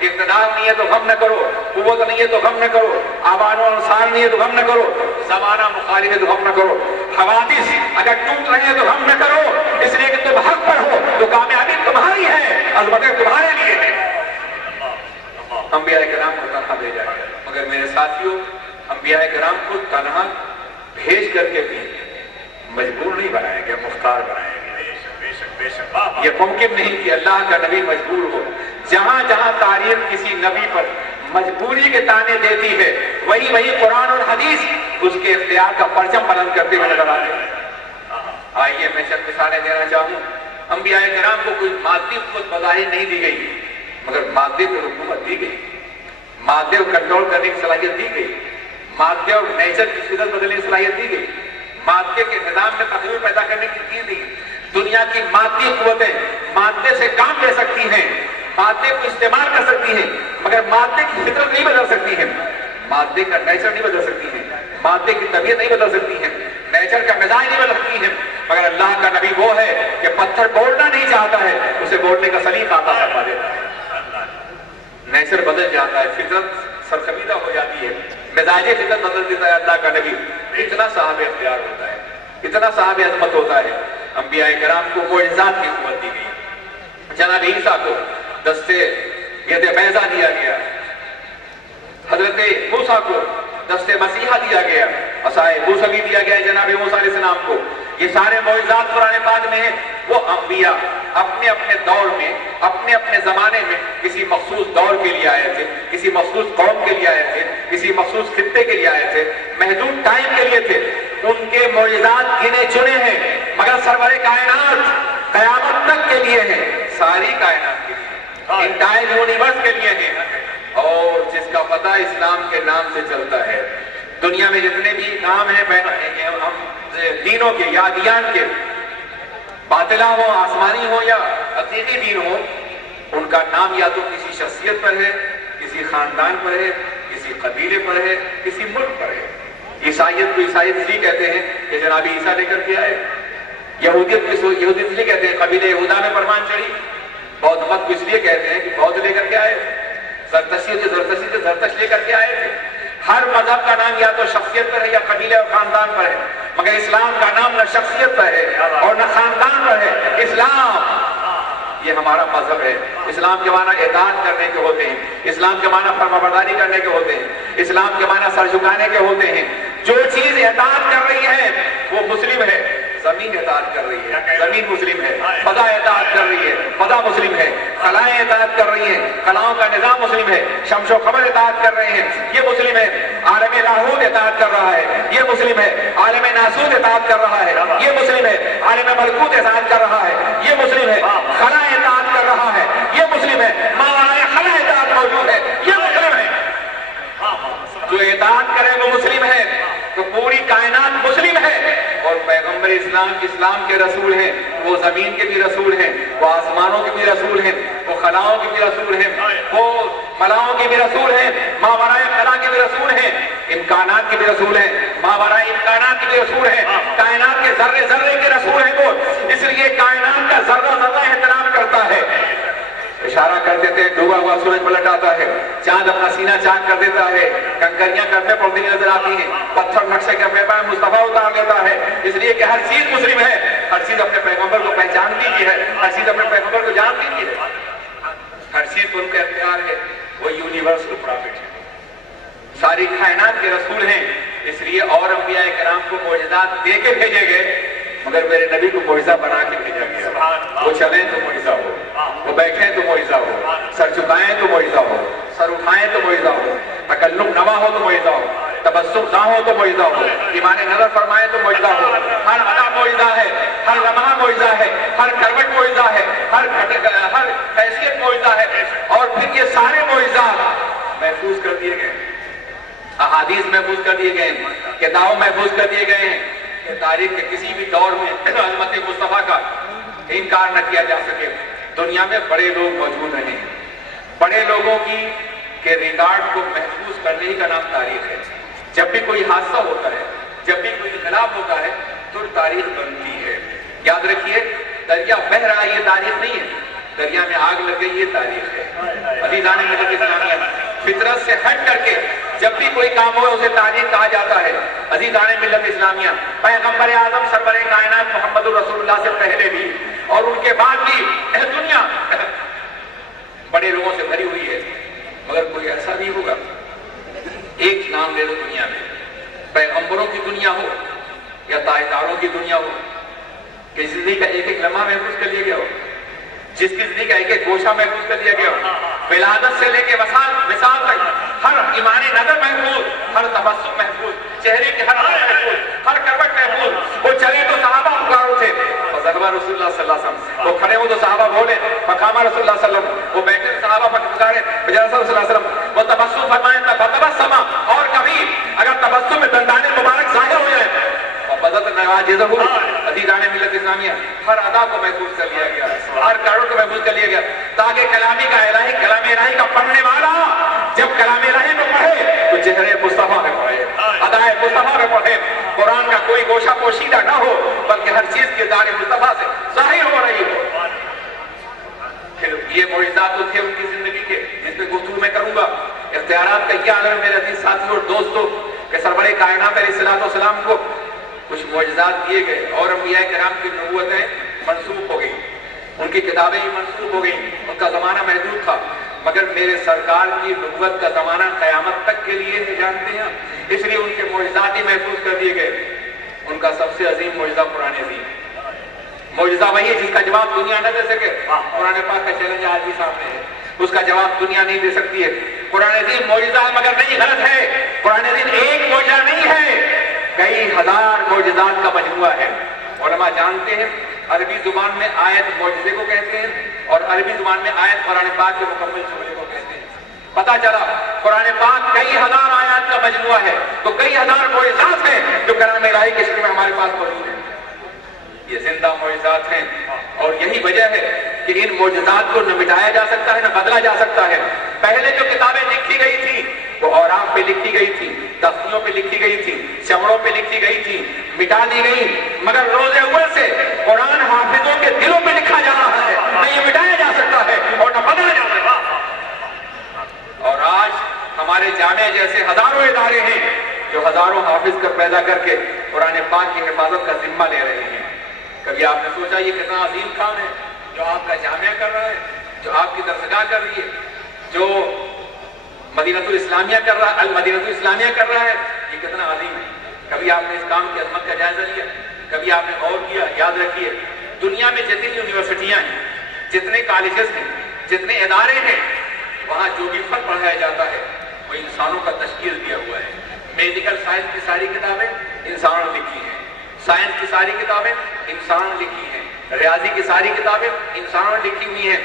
اقتدار نہیں ہے تو غم نہ کرو، قوت نہیں ہے تو غم نہ کرو، آبان و انصار نہیں ہے تو غم نہ کرو، زمانہ مخالف ہے تو غم نہ کرو، حوادث اگر ٹوٹ رہے ہیں تو غم نہ کرو، اس لیے کہ تم حق پر ہو تو کامیابی تمہاری ہے، عظمتیں تمہارے لیے ہے۔ انبیاء کرام کو تنہا بھیجا گیا، مگر میرے ساتھیوں انبیاء کرام کو تنہا بھیج کر کے بھی مجبور نہیں بنایا گیا، مختار بنایا گیا۔ یہ ممکن نہیں کہ اللہ کا نبی مجبور ہو۔ جہاں جہاں تاریخ کسی نبی پر مجبوری کے تانے دیتی ہے، وہی قرآن اور حدیث اس کے اختیار کا پرچم بلند کرتے ہوئے نظر آتے ہیں۔ آئیے میں چند مثالیں دینا چاہوں۔ انبیاء کرام کو کوئی مادی قوت بظاہر نہیں دی گئی، مگر مادے پر حکومت دی گئی، مادے کو کنٹرول کرنے کی صلاحیت دی گئی، مادے اور نیچر کی فطرت بدلنے کی صلاحیت دی گئی، مادے کے نظام میں تغیر پیدا کرنے کی دی گئی۔ دنیا کی مادی قوتیں مادے سے کام لے سکتی ہیں، مادے کو استعمال کر سکتی ہیں، مگر مادے کی فطرت نہیں بدل سکتی ہیں، مادے کا نیچر نہیں بدل سکتی ہیں، مادے کی طبیعت نہیں بدل سکتی ہیں، نیچر کا مزاج نہیں بدل سکتی ہیں۔ مگر اللہ کا نبی وہ ہے کہ پتھر بولنا نہیں چاہتا ہے، اسے بولنے کا سلیقہ عطا فرما دیتا ہے۔ نیچر بدل جاتا ہے، فطرت سرخمیدہ ہو جاتی ہے، مزاج فطرت بدل دیتا ہے اللہ کا نبی۔ اتنا صاحب اختیار ہوتا ہے، اتنا صاحب عظمت ہوتا ہے۔ انبیاء کرام کو معجزات کی قوت دی گئی۔ جناب عیسیٰ کو دستے ید بیضا دیا گیا، حضرت موسیٰ کو دستے مسیحا دیا گیا، عصائے موسوی دیا گیا جناب موسیٰ علیہ السلام کو۔ یہ سارے معجزات قرآن پاک میں ہیں۔ وہ انبیاء اپنے اپنے دور میں، اپنے اپنے زمانے میں کسی مخصوص دور کے لیے آئے تھے، کسی مخصوص قوم کے لیے آئے تھے، کسی مخصوص خطے کے لیے آئے تھے، محدود ٹائم کے لیے تھے۔ ان کے معجزات گنے چنے ہیں، مگر سرور کائنات قیامت تک کے لیے ہیں، ساری کائنات کے لیے، انٹائر یونیورس کے لیے ہیں۔ اور جس کا پتہ اسلام کے نام سے چلتا ہے، دنیا میں جتنے بھی نام ہیں دینوں کے یا ادیان کے، باطلہ ہو، آسمانی ہو یا حقیقی دین ہو، ان کا نام یا تو کسی شخصیت پر ہے، کسی خاندان پر ہے، کسی قبیلے پر ہے، کسی ملک پر ہے۔ عیسائیت کو عیسائیت اس لیے کہتے ہیں کہ جناب عیسیٰ لے کر کے آئے، یہودیت کو یہودیت اس لیے کہتے ہیں قبیلہ یہودا میں فرمان چڑھی، بودھ مت کو اس لیے کہتے ہیں کہ بودھ لے کر کے آئے، زرتشتی سے زرتش لے کر کے آئے تھے۔ ہر مذہب کا نام یا تو شخصیت پر ہے یا قبیلے اور خاندان پر ہے، مگر اسلام کا نام نہ شخصیت پر ہے اور نہ خاندان پر ہے۔ اسلام یہ ہمارا مذہب ہے۔ اسلام کے معنی اطاعت کرنے کے ہوتے ہیں، اسلام کے معنی فرمانبرداری کرنے کے ہوتے ہیں، اسلام کے معنی سر جھکانے کے ہوتے ہیں۔ جو چیز اطاعت کر رہی ہے وہ مسلم ہے، زمین اطاعت کر رہی ہے، زمین مسلم ہے، فضا اطاعت کر رہی ہے، فضا مسلم ہے، خلائیں اطاعت کر رہی ہیں، خلاؤں کا نظام مسلم ہے، شمس و قمر اطاعت کر رہے ہیں، یہ مسلم ہے۔ عالم لاہوت اطاعت کر رہا ہے، یہ مسلم ہے۔ عالم ناسوت اطاعت کر رہا ہے، یہ مسلم ہے۔ عالم ملکوت اطاعت کر رہا ہے، یہ مسلم ہے۔ خلا اطاعت کر رہا ہے، یہ مسلم ہے۔ ماورائے خلا اطاعت موجود ہے، یہ مسلم ہے۔ جو اطاعت کرے وہ مسلم ہے، تو پوری کائنات مسلم ہے۔ اور پیغمبر اسلام کے رسول ہیں، وہ زمین کے بھی رسول ہیں، وہ آسمانوں کے بھی رسول ہیں، وہ خلاؤں کے بھی رسول ہیں، وہ ملاؤں کے بھی رسول ہیں، ماورائے خلا کے بھی رسول ہیں، امکانات کے بھی رسول ہیں، ماورائے امکانات کے بھی رسول ہیں، کائنات کے ذرے ذرے کے رسول ہیں وہ۔ اس لیے کائنات کا ذرہ ذرہ احترام کرتا ہے۔ اشارہ کر دیتے ہیں، ڈوبا ہوا سورج پلٹ آتا ہے، چاند اپنا سینہ چاک کر دیتا ہے، کنکریاں کرنے پڑتی نظر آتی ہیں، پتھر نقشے کے پیمائے مصطفیٰ اتار دیتا ہے۔ اس لیے کہ ہر چیز مسلم ہے، ہر چیز اپنے پیغمبر کو پہچانتی بھی ہے، ہر چیز اپنے پیغمبر کو جانتی بھی ہے، ہر چیز ان کا اختیار ہے۔ وہ یونیورسل پرافٹ ہے، ساری کائنات کے رسول ہیں۔ اس لیے اور انبیاء کرام کو معجزات دے کے بھیجے گئے، مگر میرے نبی کو معجزہ بنا کے بھیجا گیا۔ وہ چلیں تو معجزہ ہو، وہ بیٹھیں تو معجزہ ہو، سر جھکائیں تو معجزہ ہو، سر اٹھائیں تو معجزہ ہو، تکلم نوا ہو تو معجزہ ہو، تبسم خواہ ہو تو معجزہ ہو، ایمان نظر فرمائے تو معجزہ ہو۔ ہر ادا معجزہ ہے، ہر لمحہ معجزہ ہے، ہر کروٹ معجزہ ہے، ہر حیثیت معجزہ ہے۔ اور پھر یہ سارے معجزات محفوظ کر دیے گئے، احادیث محفوظ کر دیے گئے، کتابوں محفوظ کر دیے گئے ہیں کہ تاریخ کے کسی بھی دور میں عظمت مصطفیٰ کا انکار نہ کیا جا سکے۔ دنیا میں بڑے لوگ موجود رہے ہیں، بڑے لوگوں کے ریکارڈ کو محفوظ کرنے ہی کا نام تاریخ ہے۔ جب بھی کوئی حادثہ ہوتا ہے، جب بھی کوئی انقلاب ہوتا ہے تو تاریخ بنتی ہے۔ یاد رکھیے، دریا بہہ رہا ہے یہ تاریخ نہیں ہے، دریا میں آگ لگ گئی یہ تاریخ ہے۔ عزیزان ملت اسلامیہ، فطرت سے ہٹ کر کے جب بھی کوئی کام ہو اسے تعلیم کہا جاتا ہے۔ عزیزان ملت اسلامیہ، پیغمبر اعظم سرور کائنات محمد رسول اللہ سے پہلے بھی اور ان کے بعد بھی دنیا بڑے لوگوں سے بھری ہوئی ہے، مگر کوئی ایسا نہیں ہوگا، ایک نام لے لو دنیا میں، پیغمبروں کی دنیا ہو یا تاجداروں کی دنیا ہو، کہ زندگی کا ایک ایک لمحہ محفوظ کر لیا گیا ہو، جس کی زندگی کا ایک ایک گوشہ محفوظ کر لیا گیا ہو، ولادت سے لے کے مثال تک ہر ایمان نظر محفوظ، ہر تبسم محفوظ، چہرے کی ہر حرف محفوظ، ہر کروٹ محفوظ۔ وہ چلے تو صحابہ پکار اٹھے، فضلوا رسول اللہ صلی اللہ علیہ وسلم، وہ کھڑے ہو تو صحابہ بولے فقام رسول اللہ صلی اللہ علیہ وسلم، وہ بیٹھے تو صحابہ پکارے فجلس رسول اللہ صلی اللہ علیہ وسلم، وہ تبسم فرمائے فتبسم، اور کبھی اگر تبسم میں دندان مبارک ظاہر ہو جائے بدت نواجذہ، عزیزان ملت اسلامیہ، ہر ادا کو محفوظ کر لیا گیا، ہر کروٹ کو محفوظ کر لیا گیا، تاکہ کلام الہی کا پڑھنے والا جب کلام الہی کو پڑھے تو چہرے مصطفیٰ میں پڑھے، ادائے مصطفیٰ میں پڑھے، قرآن کا کوئی گوشہ پوشیدہ نہ ہو بلکہ ہر چیز کی دار مصطفیٰ سے ظاہر ہو رہی ہو۔ پھر یہ معجزات تھے ان کی زندگی کے، جس پہ گفتگو میں کروں گا۔ اختیارات کا کیا عالم ہے میرے عزیز ساتھیوں اور دوستوں، کہ سرور کائنات علیہ السلام کو کچھ معجزات دیے گئے اور انبیاء کرام کی نبوتیں منسوخ ہو گئی، ان کی کتابیں ہی منسوخ ہو گئیں، ان کا زمانہ محدود تھا، مگر میرے سرکار کی نبوت کا زمانہ قیامت تک کے لیے نہیں جانتے ہیں، اس لیے ان کے معجزات ہی محفوظ کر دیے گئے۔ ان کا سب سے عظیم معجزہ قرآن عظیم، معجزہ وہی ہے جس کا جواب دنیا نہ دے سکے۔ قرآن پاک کا چیلنج آج بھی سامنے ہے، اس کا جواب دنیا نہیں دے سکتی ہے۔ قرآن عظیم معجزہ مگر نہیں، غلط ہے، قرآن عظیم ایک معجزہ نہیں ہے، کئی ہزار معجزات کا مجموعہ ہے۔ علماء جانتے ہیں عربی زبان میں آیت معجزے کو کہتے ہیں اور عربی زبان میں آیت قرآن پاک کے مکمل جملے کو کہتے ہیں۔ پتہ چلا قرآن پاک کئی ہزار آیات کا مجموعہ ہے، تو کئی ہزار معجزات ہیں جو کلام الہی کے شکل میں ہمارے پاس موجود ہیں، یہ زندہ معجزات ہیں، اور یہی وجہ ہے کہ ان معجزات کو نہ مٹایا جا سکتا ہے نہ بدلا جا سکتا ہے۔ پہلے جو کتابیں لکھی گئی تھی وہ اوراق پہ لکھی گئی تھی، تختیوں پہ لکھی گئی تھی، چمڑوں پہ لکھی گئی تھی، مٹا دی گئی، مگر روز اول سے قرآن حافظوں کے دلوں پہ لکھا جا رہا ہے، نہ یہ مٹایا جا سکتا ہے اور نہ بدلا جا سکتا۔ اور آج ہمارے جامعہ جیسے ہزاروں ادارے ہیں جو ہزاروں حافظ کا پیدا کر کے قرآن پاک کی حفاظت کا ذمہ لے رہے ہیں۔ کبھی آپ نے سوچا یہ کتنا عظیم کام ہے جو آپ کا جامعہ کر رہا ہے، جو آپ کی درسگاہ کر رہی ہے، جو مدینہ الاسلامیہ کر رہا ہے، المدینہ الاسلامیہ کر رہا ہے، یہ کتنا عظیم ہے۔ کبھی آپ نے اس کام کی عظمت کا جائزہ لیا؟ کبھی آپ نے غور کیا؟ یاد رکھیے دنیا میں جتنی یونیورسٹیاں ہیں، جتنے کالجز ہیں، جتنے ادارے ہیں، وہاں جو بھی فن پڑھایا جاتا ہے وہ انسانوں کا تشکیل دیا ہوا ہے۔ میڈیکل سائنس کی ساری کتابیں انسانوں نے لکھی ہیں، سائنس کی ساری کتابیں انسانوں نے لکھی ہیں، ریاضی کی ساری کتابیں انسانوں نے لکھی ہوئی ہیں،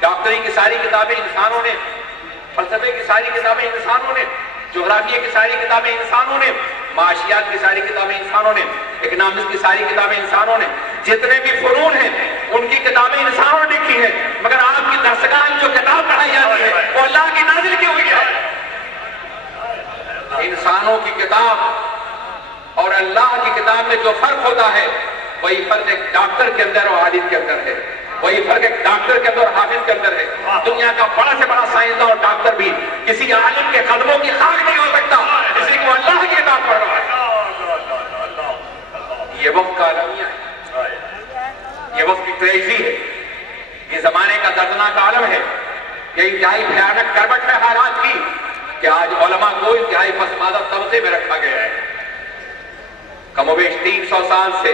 ڈاکٹری کی ساری کتابیں انسانوں نے، فلسفے کی ساری کتابیں انسانوں نے، جغرافیہ کی ساری کتابیں انسانوں نے، معاشیات کی ساری کتابیں انسانوں نے، اکنامکس کی ساری کتابیں انسانوں نے، جتنے بھی فنون ہیں ان کی کتابیں انسانوں نے لکھی ہیں، مگر آپ کی درسگاہ میں جو کتاب پڑھائی جاتی ہے وہ اللہ کی نازل کی ہوئی ہے۔ انسانوں کی کتاب اور اللہ کی کتاب میں جو فرق ہوتا ہے وہی فرق ایک ڈاکٹر کے اندر اور عالم کے اندر ہے، وہی فرق ایک ڈاکٹر کے اندر اور حافظ کے اندر ہے۔ دنیا کا بڑا سے بڑا سائنسداں اور ڈاکٹر بھی کسی عالم کے قدموں کی خاک نہیں ہو سکتا، اس لیے وہ اللہ کی کتاب پڑھ رہا ہے۔ یہ وقت کا عالمیہ ہے، یہ وقت کی ٹریجڈی ہے، یہ زمانے کا دردناک عالم ہے، یہ انتہائی بھیانک کربٹ ہے حالات کی کہ آج علماء کو انتہائی پسماندہ طبقے میں رکھا گیا ہے۔ کم و بیش 300 سال سے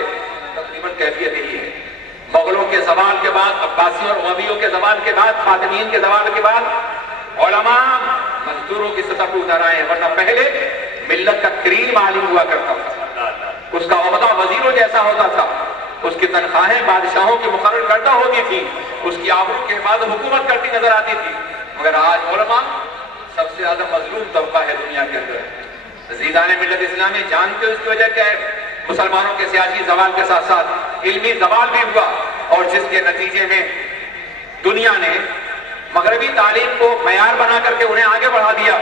تقریباً کیفیت یہی ہے۔ مغلوں کے زوال کے بعد، عباسیوں اور امویوں کے زوال کے بعد، فاطمیین کے زوال کے بعد علماء مزدوروں کی سطح پر اتر آئے ہیں، ورنہ پہلے ملت کا کریم عالم ہوا کرتا تھا، اس کا عہدہ وزیروں جیسا ہوتا تھا، اس کی تنخواہیں بادشاہوں کی مقرر کردہ ہوتی تھی، اس کی آبرو کی حفاظت حکومت کرتی نظر آتی تھی، مگر آج علماء سب سے زیادہ مظلوم طبقہ ہے دنیا کے اندر۔ عزیزان ملت اسلامی جانتے ہو اس کی وجہ کیا ہے؟ مسلمانوں کے سیاسی زوال کے ساتھ ساتھ علمی زوال بھی ہوا، اور جس کے نتیجے میں دنیا نے مغربی تعلیم کو معیار بنا کر کے انہیں آگے بڑھا دیا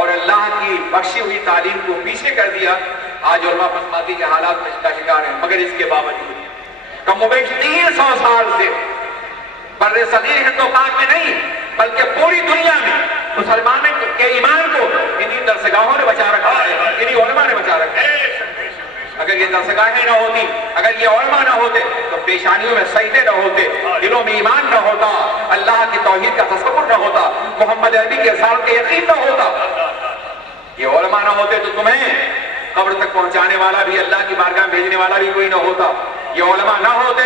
اور اللہ کی بخشی ہوئی تعلیم کو پیچھے کر دیا۔ آج علماء پسماندگی کے حالات کا شکار ہیں، مگر اس کے باوجود کم و بیش 300 سال سے بر صغیر ہند و پاک میں نہیں بلکہ پوری دنیا مسلمان کے ایمان کو انہی درسگاہوں نے بچا رکھا ہے، انہی علماء نے بچا رکھا ہے۔ اگر یہ درسگاہیں نہ ہوتی، اگر یہ علماء نہ ہوتے تو پیشانیوں میں سجدے نہ ہوتے، دلوں میں ایمان نہ ہوتا، اللہ کی توحید کا تصور نہ ہوتا، محمد عربی کے رسالت کا یقین نہ ہوتا۔ یہ علماء نہ ہوتے تو تمہیں قبر تک پہنچانے والا بھی، اللہ کی بارگاہ میں بھیجنے والا بھی کوئی نہ ہوتا۔ یہ علماء نہ ہوتے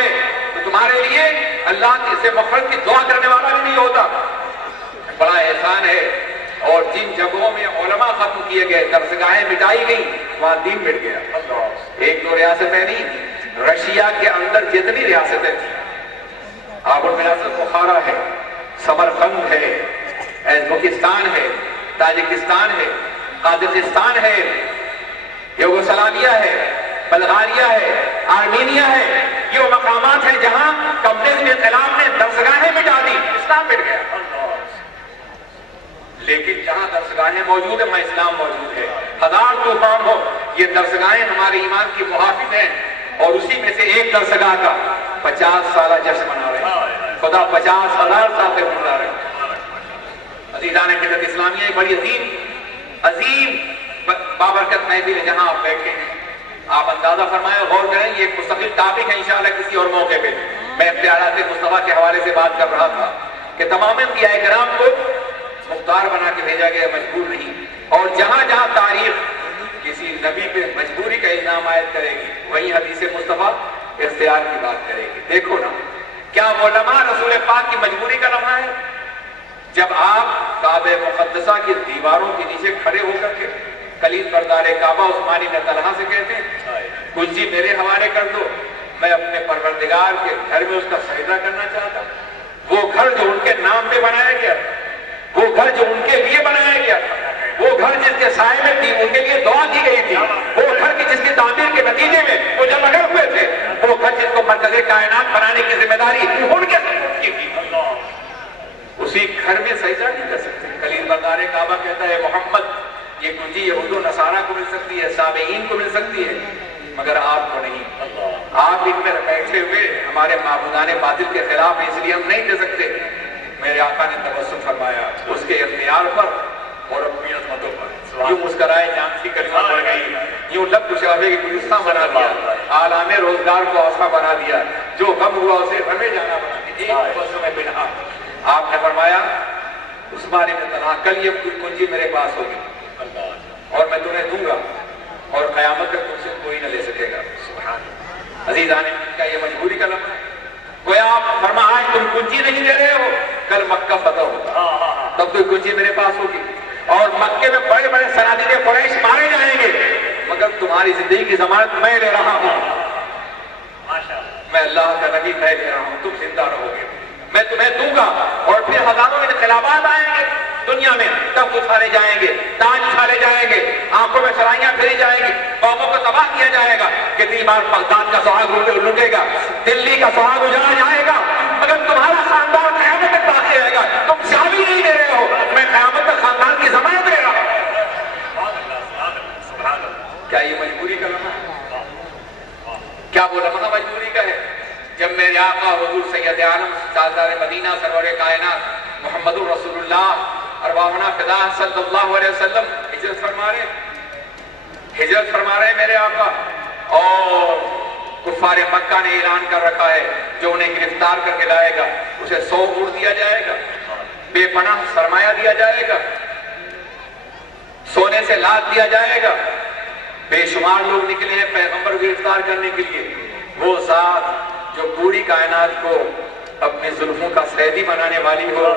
تو تمہارے لیے اللہ سے مغفرت کی دعا کرنے والا بھی نہیں ہوتا۔ بڑا احسان ہے۔ اور جن جگہوں میں علماء ختم کیے گئے، درسگاہیں مٹائی گئی، وہاں دین مٹ گیا۔ ایک دو ریاستیں نہیں، رشیا کے اندر جتنی ریاستیں تھیں، آبر ریاست بخارا ہے، سمرقند ہے، ازبکستان ہے، تاجکستان ہے، قازقستان ہے، یوگوسلاویہ ہے، بلغاریہ ہے، آرمینیا ہے، یہ وہ مقامات ہیں جہاں کمیونزم انقلاب نے درسگاہیں مٹا دی، اسلام مٹ گیا۔ لیکن جہاں درسگاہیں موجود ہیں وہاں اسلام موجود ہے۔ ہزار طوفان ہو، یہ درسگاہیں ہمارے ایمان کی محافظ ہیں، اور اسی میں سے ایک درسگاہ کا 50 سالہ جشن منا رہے ہیں۔ خدا 50,000 سال سے منا رہے ہیں۔ عزیزان ملت اسلامیہ ایک بڑی عظیم بابرکت محفل ہے جہاں آپ بیٹھے ہیں۔ آپ اندازہ فرمائیں، غور کریں، یہ ایک مستقل ٹاپک ہے انشاءاللہ کسی اور موقع پہ۔ میں اختیارات مصطفیٰ کے حوالے سے بات کر رہا تھا کہ تمام انبیاء کرام کو مختار بنا کے بھیجا گیا، مجبور نہیں۔ اور جہاں جہاں تاریخ کسی نبی پہ مجبوری کا الزام عائد کرے گی، وہیں حدیث مصطفیٰ اختیار کی بات کرے گی۔ دیکھو نا، کیا وہ لمحہ رسول پاک کی مجبوری کا لمحہ ہے جب آپ کعبہ مقدسہ کی دیواروں کے نیچے کھڑے ہو کر کے کلید بردار کعبہ عثمان بن طلحہ سے کہتے ہیں کنجی میرے حوالے کر دو، میں اپنے پروردگار کے گھر میں اس کا سجدہ کرنا چاہتا ہوں۔ وہ گھر جو ان کے نام پہ بنایا گیا، وہ گھر جو ان کے لیے بنایا گیا تھا، وہ گھر جس کے سائے میں تھی ان کے لیے دعا کی گئی تھی، وہ گھر کی جس کی تعمیر کے نتیجے میں وہ جب لگے ہوئے تھے، وہ گھر جس کو مرکز کائنات بنانے کی ذمہ داری ان کے سپرد کی تھی، اسی گھر میں سجدہ نہیں کر سکتے۔ کلید بردار کعبہ کہتا ہے محمد یہ کنجی یہود و نصارہ کو مل سکتی ہے، سابعین کو مل سکتی ہے، مگر آپ کو نہیں۔ آپ ان میں بیٹھے ہوئے ہمارے معبودان باطل کے خلاف ہیں، اس لیے ہم نہیں دے سکتے۔ میرے آقا نے تبسم فرمایا اس کے اختیار پر اور اپنی عظمتوں پر، یوں مسکرائے جان کی کلمہ پڑ گئی، یوں لب کشادے کی گلستان بنا دیا، عالم روزگار کو آسا بنا دیا، جو غم ہوا اسے غمے جانا بنا دیا، ایک بس میں بنا۔ آپ نے فرمایا عثمان بن طلحہ کل یہ کنجی میرے پاس ہوگی اور میں تمہیں دوں گا اور قیامت تک تم سے کوئی نہ لے سکے گا۔ عزیزان کا یہ مجبوری کا لمحہ ہے۔ گویا آپ فرما آج تم کنجی نہیں دے رہے ہو، کل مکہ فتح ہوگا تب تو کنجی میرے پاس ہوگی، اور مکے میں بڑے بڑے سرادین قریش مارے جائیں گے، مگر تمہاری زندگی کی ضمانت میں لے رہا ہوں۔ میں اللہ کا نبی طے کر رہا ہوں، تم زندہ رہو گے، میں تمہیں دوں گا، اور پھر ہزاروں انقلابات آئیں گے دنیا میں، تخت اٹھالے جائیں گے، تاج اٹھالے جائیں گے، آنکھوں میں سرائیاں پھیری جائیں گی، قوموں کو تباہ کیا جائے گا، کتنی بار بغداد کا سہاگ لوٹے گا، دلی کا سہاگ اجاڑا جائے گا، مگر تمہارا خاندان قیامت تک باقی رہے گا۔ تم چابی نہیں دے رہے ہو، میں قیامت تک خاندان کی ضمانت دے رہا ہوں۔ کیا یہ مجبوری کا لمحہ ہے؟ کیا وہ لمحہ مجبوری کا ہے جب میرے آقا حضور سید عالم تاجدار مدینہ سرور کائنات محمد رسول اللہ ارواحنا فدا صلی اللہ علیہ وسلم ہجرت فرما رہے میرے آقا، اور کفار مکہ نے اعلان کر رکھا ہے جو انہیں گرفتار کر کے لائے گا اسے 100 اونٹ دیا جائے گا، بے پناہ سرمایہ دیا جائے گا، سونے سے لاد دیا جائے گا۔ بے شمار لوگ نکلے ہیں پیغمبر گرفتار کرنے کے لیے، وہ ذات جو پوری کائنات کو اپنی زلفوں کا سیدی بنانے والی ہو،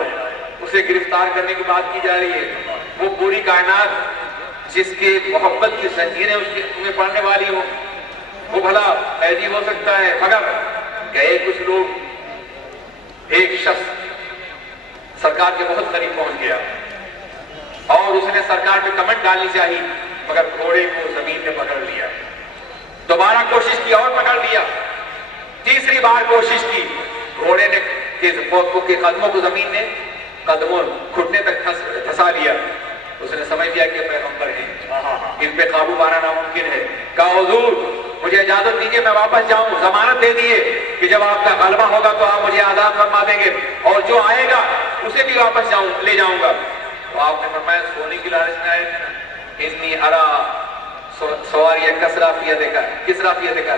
اسے گرفتار کرنے کی بات کی جا رہی ہے۔ وہ پوری کائنات جس کے محبت کی زنجیریں اس کے میں پڑنے والی ہو، وہ بھلا قیدی ہو سکتا ہے؟ مگر گئے کچھ لوگ، ایک شخص سرکار کے بہت قریب پہنچ گیا اور اس نے سرکار پہ کمنٹ ڈالنی چاہیے، مگر گھوڑے کو زمین میں پکڑ لیا، دوبارہ کوشش کی اور پکڑ لیا، تیسری بار کوشش کی، گھوڑے نے کے قدموں کو زمین نے قدموں گھٹنے تک پھنسا لیا۔ اس نے سمجھ لیا کہ پیغمبر ہیں، ان پہ قابو پانا ناممکن ہے۔ کہا حضور مجھے اجازت دیجیے میں واپس جاؤں، ضمانت دے دیے کہ جب آپ کا غلبہ ہوگا تو آپ مجھے آزاد فرما دیں گے، اور جو آئے گا اسے بھی واپس لے جاؤں گا۔ تو آپ نے فرمایا سونے کی لالچ میں آئے انی ارا سواری کسرا فی یدک کسرا فی یدک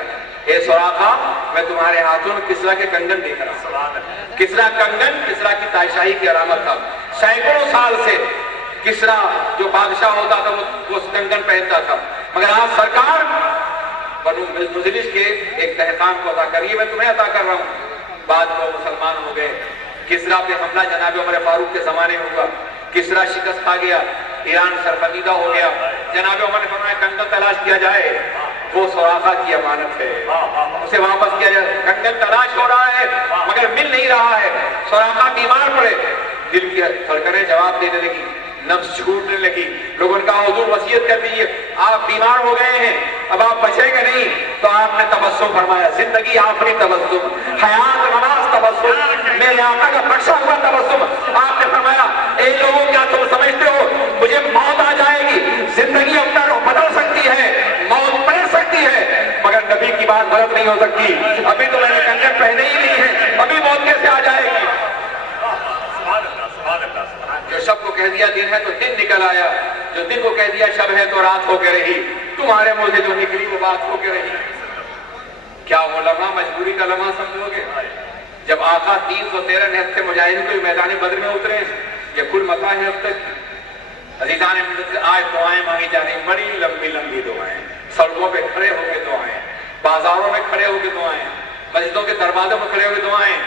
اے سراقہ میں تمہارے ہاتھوں میں کسرا کے کنگن دیکھ رہا ہوں. کسرا کنگن کسرا کی تائشاہی کی علامت تھا. سینکڑوں سال سے کسرا جو بادشاہ ہوتا تھا وہ کنگن پہنتا تھا. مگر آپ سرکار بنو مزلج کے ایک دہقان کو عطا کریے میں تمہیں عطا کر رہا ہوں. بعد میں مسلمان ہو گئے. کسرا پہ حملہ جناب عمر فاروق کے زمانے میں ہوا. کسرا شکست کھا گیا. ایران سرفندیدہ ہو گیا. جناب عمر نے فرمایا کنگن تلاش کیا جائے. وہ سراقہ کی امانت ہے اسے واپس کیا جائے. کنگن تلاش ہو رہا ہے مگر مل نہیں رہا ہے. سراقہ بیمار پڑے. دل کی دھڑکنیں جواب دینے لگی. نفس چھوٹنے لگی. لوگوں نے کہا حضور وصیت کر دیجیے آپ بیمار ہو گئے ہیں اب آپ بچیں گے نہیں. تو آپ نے تبسم فرمایا. زندگی آخری تبسم حیات نماز تبسم میرے آقا کا بخشا ہوا تبسم. آپ نے فرمایا اے لوگوں کیا تم سمجھتے ہو مجھے موت آ جائے گی. زندگی اپنا رخ بدل سکتی ہے موت پلٹ سکتی ہے مگر نبی کی بات غلط نہیں ہو سکتی. ابھی تو میں نے کنگن پہنے ہی نہیں ہے ابھی موت کیسے آ جائے گی. جو شب کو کہہ دیا دن ہے تو دن نکل آیا. جو دن کو کہہ دیا شب ہے تو رات ہو کے رہی. تمہارے منہ سے جو نکلی وہ بات ہو کے رہی. کیا وہ لمحہ مجبوری کا لمحہ سمجھو گے جب آقا 313 نہتے مجاہدین کو میدان بدر میں اترے. یہ کل متا ہے اب تک. عزیزان آج دعائیں مانگی جا رہی بڑی لمبی لمبی دعائیں. سڑکوں پہ کھڑے ہو کے دعائیں. بازاروں میں کھڑے ہو کے دعائیں. مسجدوں کے دروازوں میں کھڑے ہو کے دعائیں.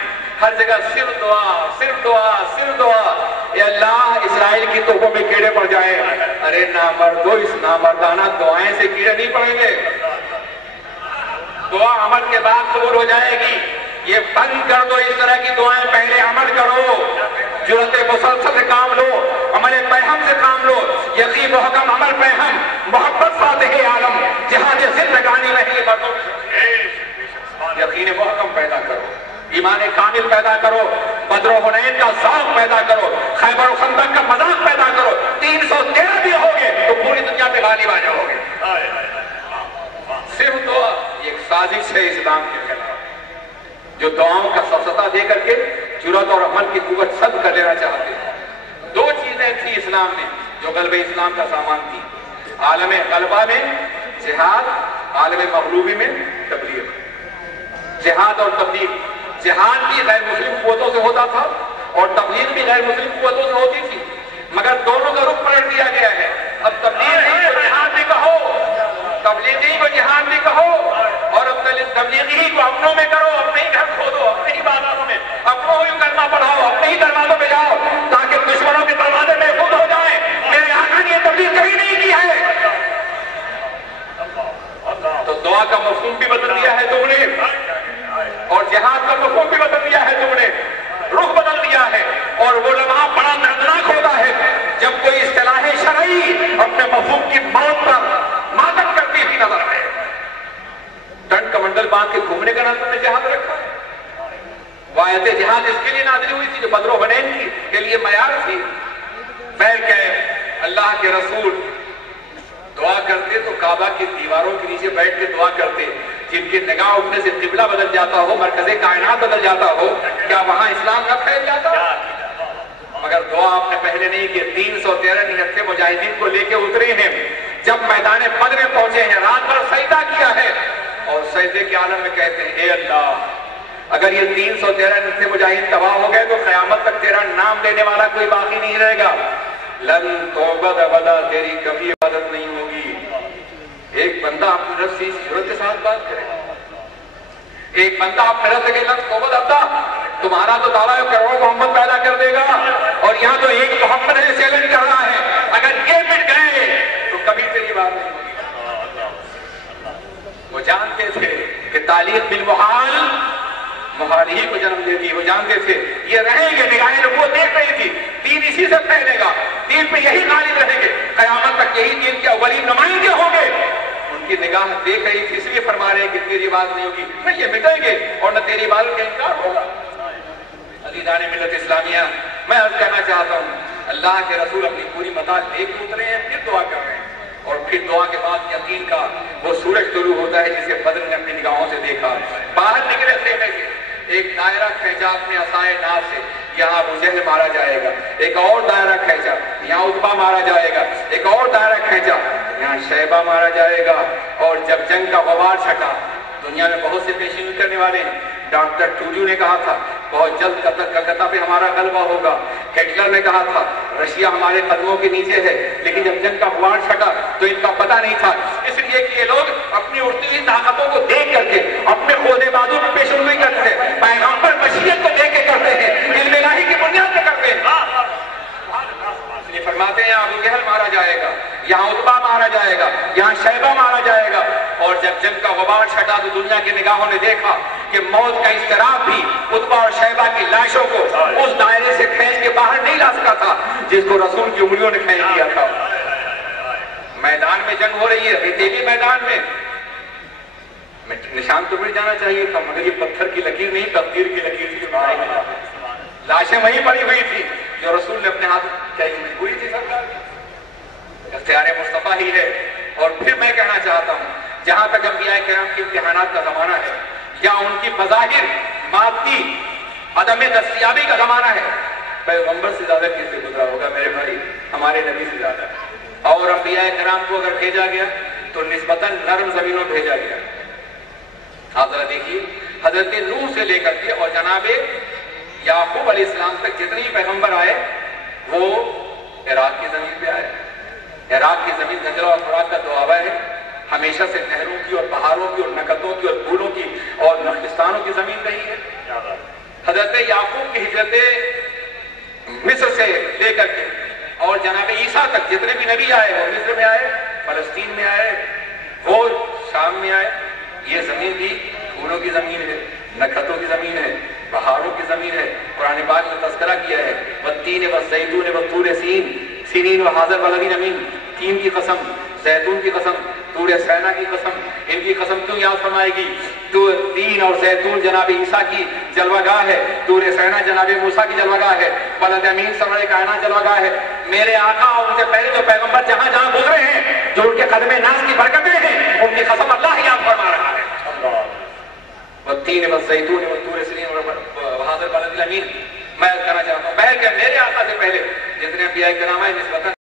ہر جگہ صرف دعا صرف دعا صرف دعا. اے اللہ اسرائیل کی توپوں میں کیڑے پڑ جائیں. ارے نامردو اس نامردانہ دعائیں سے کیڑے نہیں پڑیں گے. دعا عمل کے بعد قبول ہو جائے گی. یہ بند کر دو اس طرح کی دعائیں. پہلے عمل کرو. جرأت مسلسل سے کام لو. عمل پیہم سے کام لو. یقین محکم عمل پیہم محبت فاتح عالم جہاد زندگانی میں ہی بردو. یقین محکم پیدا کرو. ایمان کامل پیدا کرو. بدر و حنین کا ذوق پیدا کرو. خیبر و خندق کا مذاق پیدا کرو. 313 بھی ہوگے تو پوری دنیا پہ غالب آ جاؤ گے. صرف دعا ایک سازش ہے اسلام کے خلاف جو دعاؤں کا سبسطہ دے کر کے جرأت اور عمل کی قوت سد کر لینا چاہتے ہیں. دو چیزیں تھی اسلام میں جو غلبہ اسلام کا سامان تھی. عالم غلبہ میں جہاد. عالم مغلوبی میں تبلیغ. جہاد اور تبلیغ. جہاد بھی غیر مسلم قوتوں سے ہوتا تھا اور تبلیغ بھی غیر مسلم قوتوں سے ہوتی تھی مگر دونوں کا رخ پلٹ دیا گیا ہے. اب تبلیغ ہی کو جہاد بھی کہو. تبلیغی کو جہاد بھی کہو اور اب تبلیغی کو اپنوں میں کرو. اپنے ہی گھر کھودو اپنے ہی بازاروں میں اپنوں ہی کلمہ پڑھاؤ. اپنے ہی دروازوں پہ جاؤ تاکہ دشمنوں کے دروازے میں خود ہو جائیں. میرے آقا نے یہ تبلیغ کبھی نہیں کی ہے. تو دعا کا مفہوم بھی بدل دیا ہے تم نے اور جہاد کا مفہوم بھی بدل دیا ہے تم نے. رخ بدل دیا ہے اور وہ لمحہ بڑا دردناک ہوتا ہے جب کوئی اصطلاح شرعی اپنے مفہوم کی موت پر ماتم کرتی ہوئی نظر آئے. ڈنڈ کمنڈل باندھ کے گھومنے کا نام تم نے جہاد رکھا. وآیت جہاد اس کے لیے نازل ہوئی تھی جو بدر و حنین کے لیے معیار تھی. بیٹھ کے اللہ کے رسول دعا کرتے تو کعبہ کی دیواروں کے نیچے بیٹھ کے دعا کرتے. جن کی نگاہ اٹھنے سے قبلہ بدل جاتا ہو مرکز کائنات بدل جاتا ہو کیا وہاں اسلام نہ پھیل جاتا؟ مگر دعا آپ نے پہلے نہیں کی. 313 نہتے مجاہدین کو لے کے اترے ہیں. جب میدان بدر میں پہنچے ہیں رات بھر سجدہ کیا ہے اور سجدے کے عالم میں کہتے ہیں اے اللہ اگر یہ 313 نہتے مجاہدین تباہ ہو گئے تو قیامت تک تیرا نام لینے والا کوئی باقی نہیں رہے گا. لن توبد ابدا تیری کبھی عبادت نہیں ہوگی. ایک بندہ اپنے رب سے اس ضرورت کے ساتھ بات کرے. ایک بندہ اپنے رب سے کہ لن توبد ابدا تمہارا تو دعویٰ کروڑوں محمد پیدا کر دے گا اور یہاں تو ایک محمد ہے چیلنج کر رہا ہے. اگر یہ مٹ گئے تو کبھی تیری بات نہیں ہوگی. وہ جانتے تھے کہ تعلیق بالمحال محال ہی کو جنم دیتی. وہ جانتے تھے یہ رہیں گے. نگاہیں نبوت دیکھ رہی تھی دین اسی سے پھیلے گا. دین پہ یہی غالب رہیں گے. قیامت تک یہی دین کے اولین نمائندے ہوں گے. ان کی نگاہ دیکھ رہی تھی اس لیے فرما رہے ہیں کہ تیری بات نہیں ہوگی. نہ یہ مٹیں گے اور نہ تیری بات کا انکار ہوگا. عزیزان ملت اسلامیہ میں عرض کرنا چاہتا ہوں اللہ کے رسول اپنی پوری مداح لے کے اترے ہیں پھر دعا کر رہے ہیں اور پھر دعا کے بعد یقین کا وہ سورج طلوع ہوتا ہے جسے بدر نے اپنی نگاہوں سے دیکھا. باہر نکلے خیمے سے ایک دائرہ کھینچا اپنے عصائے ناز سے. یہاں ابو جہل مارا جائے گا، ایک اور دائرہ کھینچا، یہاں عتبہ مارا جائے گا، ایک اور دائرہ کھینچا، یہاں شیبہ مارا جائے گا۔ اور جب جنگ کا غبار چھٹا، دنیا میں بہت سے پیشین کرنے والے ہیں، ڈاکٹر ٹوجو نے کہا تھا بہت جلد کلکتہ پہ ہمارا غلبہ ہوگا، ہٹلر نے کہا تھا رشیا ہمارے قدموں کے نیچے ہے، لیکن جب جنگ کا غبار چھٹا تو ان کا پتہ نہیں تھا، اس لیے کہ یہ لوگ اپنی اڑتی ہوئی طاقتوں کو دیکھ کر کے اپنے خود بازو میں پیشن گوئی کرتے ہیں، پیغمبر بشریت کو دیکھ کے کرتے ہیں، علم الہی کی بنیاد پہ کرتے ہیں۔ یہ فرماتے ہیں ابو جہل مارا جائے گا، یہاں عتبہ مارا جائے گا، یہاں شیبہ مارا جائے گا۔ اور جب جنگ کا غبار چھٹا تو دنیا کی نگاہوں نے دیکھا کہ موت کا اضطراب بھی عتبہ اور شیبہ کی لاشوں کو اس دائرے سے کھینچ کے باہر نہیں لا سکا تھا جس کو رسول کی انگلیوں نے کھینچ دیا تھا۔ میدان میں جنگ ہو رہی ہے، ریتیلی میدان میں، نشان تو مل جانا چاہیے تھا، مگر یہ پتھر کی لکیر نہیں، تقدیر کی لکیر تھی جو بنائی گئی۔ لاشیں وہیں پڑی ہوئی تھی جو رسول نے اپنے ہاتھ کیا مجبوری تھی سرکار کی، اختیار مصطفیٰ ہی ہے۔ اور پھر میں کہنا چاہتا ہوں جہاں تک انبیاء کرام کے امتحانات کا زمانہ ہے یا ان کی بظاہر مادی عدم دستیابی کا زمانہ ہے، پیغمبر سے زیادہ کس سے گزرا ہوگا میرے بھائی؟ ہمارے نبی سے زیادہ۔ اور انبیاء کرام کو اگر بھیجا گیا تو نسبتاً نرم زمینوں بھیجا گیا۔ آپ ذرا دیکھیے حضرت نوح سے لے کر کے اور جناب یعقوب علیہ السلام تک جتنے ہی پیغمبر آئے وہ عراق کی زمین پہ آئے۔ عراق کی زمین زنجرہ اور فرات کا دوآبہ ہے، ہمیشہ سے نہروں کی اور پہاڑوں کی اور نکتوں کی اور پھولوں کی اور نخلستانوں کی زمین رہی ہے۔ حضرت یعقوب کی ہجرت مصر سے لے کر کے اور جناب عیسیٰ تک جتنے بھی نبی آئے وہ مصر میں آئے، فلسطین میں آئے، وہ شام میں آئے۔ یہ زمین بھی پھولوں کی زمین ہے، نکھتوں کی زمین ہے، پہاڑوں کی زمین ہے۔ قرآن پاک میں تذکرہ کیا ہے والتین والزیتون والطور سینین وہذا البلد الامین، تین کی قسم، زیتون کی قسم، طور سینا کی قسم۔ ان کی قسم کیوں یاد فرمائے گی؟ تو تین اور زیتون جناب عیسیٰ کی جلوہ گاہ ہے، طور سینا جناب موسیٰ کی جلوہ گاہ ہے، بلد امین سرور کائنات جلوہ گاہ ہے۔ میرے آقا اور ان سے پہلے جو پیغمبر جہاں جہاں گزرے ہیں جو ان کے قدم ناز کی برکتیں ہیں ان کی قسم اللہ یاد فرما رہا ہے۔ والتین والزیتون والطور سینین وہذا البلد الامین۔ میں کہنا چاہتا ہوں کہ میرے آقا سے پہلے جتنے انبیاء کرام آئے نسبتاً